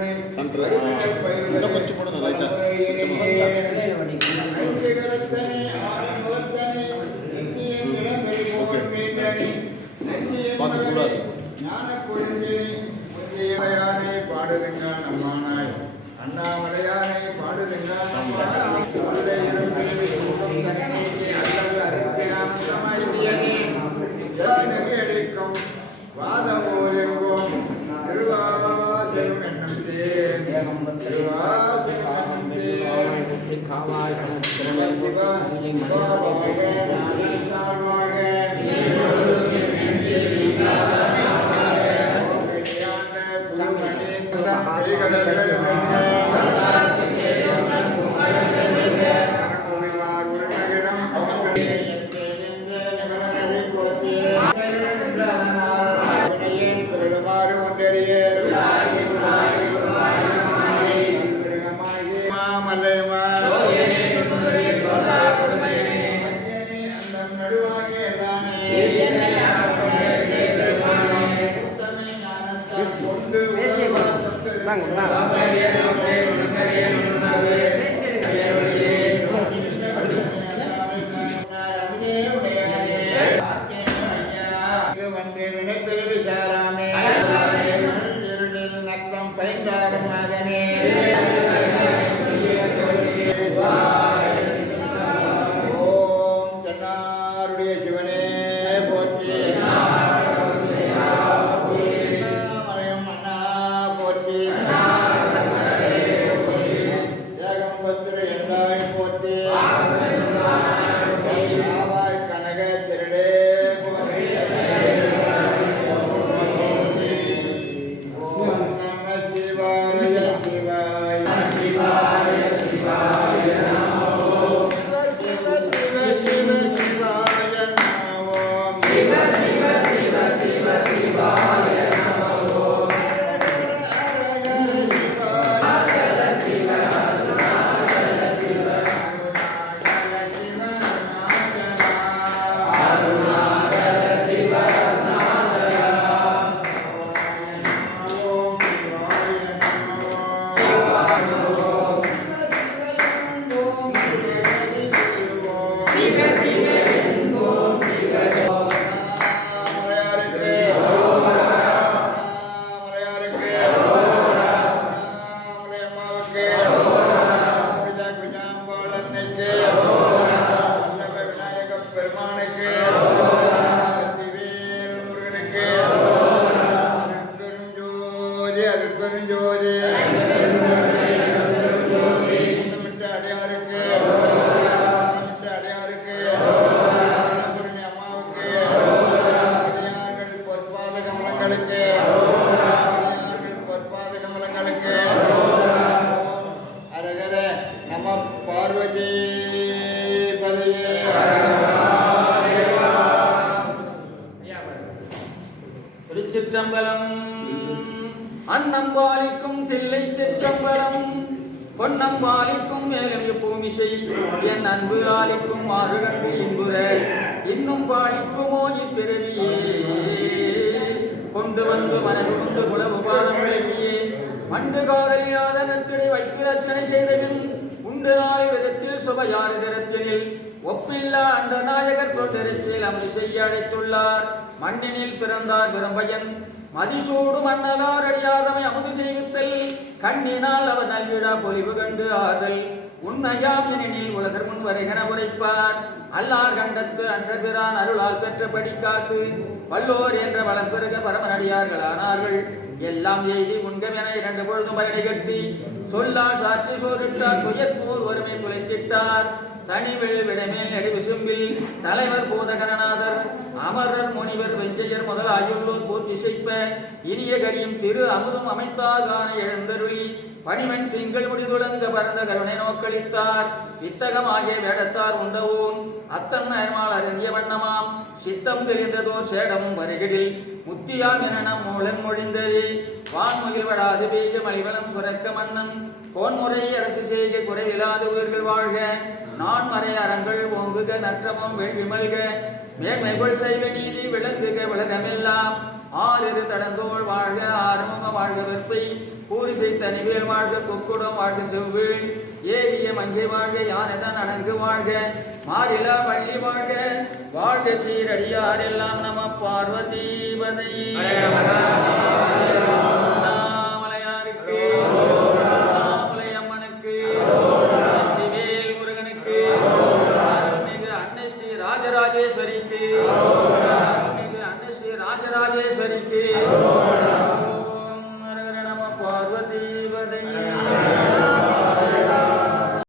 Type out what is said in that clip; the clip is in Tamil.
கொஞ்சம் போடணும் லைட்டா பார்த்து சூடாது பாடுதுங்க நம்மானாய் அண்ணாமலையானை பாடுதுங்க அடிக்கும் வாதமோலெங்கும் திருவாசலும் என்னும் திருவாசலும் திருச்சிற்றம்பலம். அன்னம்பாலிக்கும் தில்லை சிற்றம்பலம் பொன்னம்பாலிக்கும் மேலும் பூமிசை என் அன்பு ஆலிக்கும் ஆறு கண்டு இன்புற இன்னும் பாலிக்குமோ இப்பிறவியே கொண்டு வந்து மனமுண்டு உளவு பாதம் விளக்கியே மண்டு காதலியாத நத்திடை வைத்து அர்ச்சனை செய்தபின் உண்டு நாய் விதத்தில் சுபையாறு திறத்தினில் ஒப்பில்லா அண்ட நாயகர் தொண்டரிச்சேல் அமது செய்ய அழைத்துள்ளார். மண்ணினில் பிறந்தார் பிரம்பயன் மதிசூடு மன்னதார் அடியாதமை அமுது செய்வித்தல் கண்ணினால் அவர் நல்விழா பொலிவு கண்டு ஆறுதல் உண்மையாம் எனில் உலகர் முன் வரைகன உரைப்பார். அல்லார் கண்டத்து அன்றபிரான் அருளால் பெற்ற படிக்காசு வல்லோர் என்ற வளம் பெருக பரமனடியார்களானார்கள். எல்லாம் எய்தி உண்கமென இரண்டு பொழுதும் பரணி கட்டி சொல்லால் சாட்சி சோறிட்டார் துயர்போர் ஒருமை துளைத்திட்டார். தனிவெள் விடமேல் நெடு விசும்பில் தலைவர் பூதகரநாதர் அமரர் முனிவர் வெஞ்சையர் முதல் ஆயுள்ளோர் போற்றி செய்ப்ப இனிய கரியும் திரு அமுதும் அமைத்தார் காண எழுந்தருளி பணிவன் திங்கள் முடிதுளங்க பரந்த கருணை நோக்களித்தார். இத்தகமாகிய வேடத்தார் உண்டவோம் அத்தன் நயமால் அருங்கிய வண்ணமாம் சித்தம் தெளிந்ததோர் சேடமும் வருகிடில் முத்தியாம் என மூலன் மொழிந்தது வான்முகில் வடாது பெய்க மலிவலம் சுரக்க மன்னன் கோன்முறை அரசு செய்க குறைவில்லாத உயிர்கள் வாழ்க. நான் மறை அறங்கள் ஓங்குக நற்றமும் வேள்விமல்க மேன்மைகள் செய்க நீதி விளங்குக உலகமெல்லாம். ஆறு தடந்தோள் வாழ்க ஆரம்ப வாழ்க வெற்பை பூரிசை தனிவேல் வாழ்க கொக்குடம் வாழ்க செவ்வேள் ஏரிய மங்கை வாழ்க யானைதான் அணங்கு வாழ்க மாறிலா வள்ளி வாழ்க வாழ்க சீரடியார் எல்லாம் நம பார்வதி பதையே.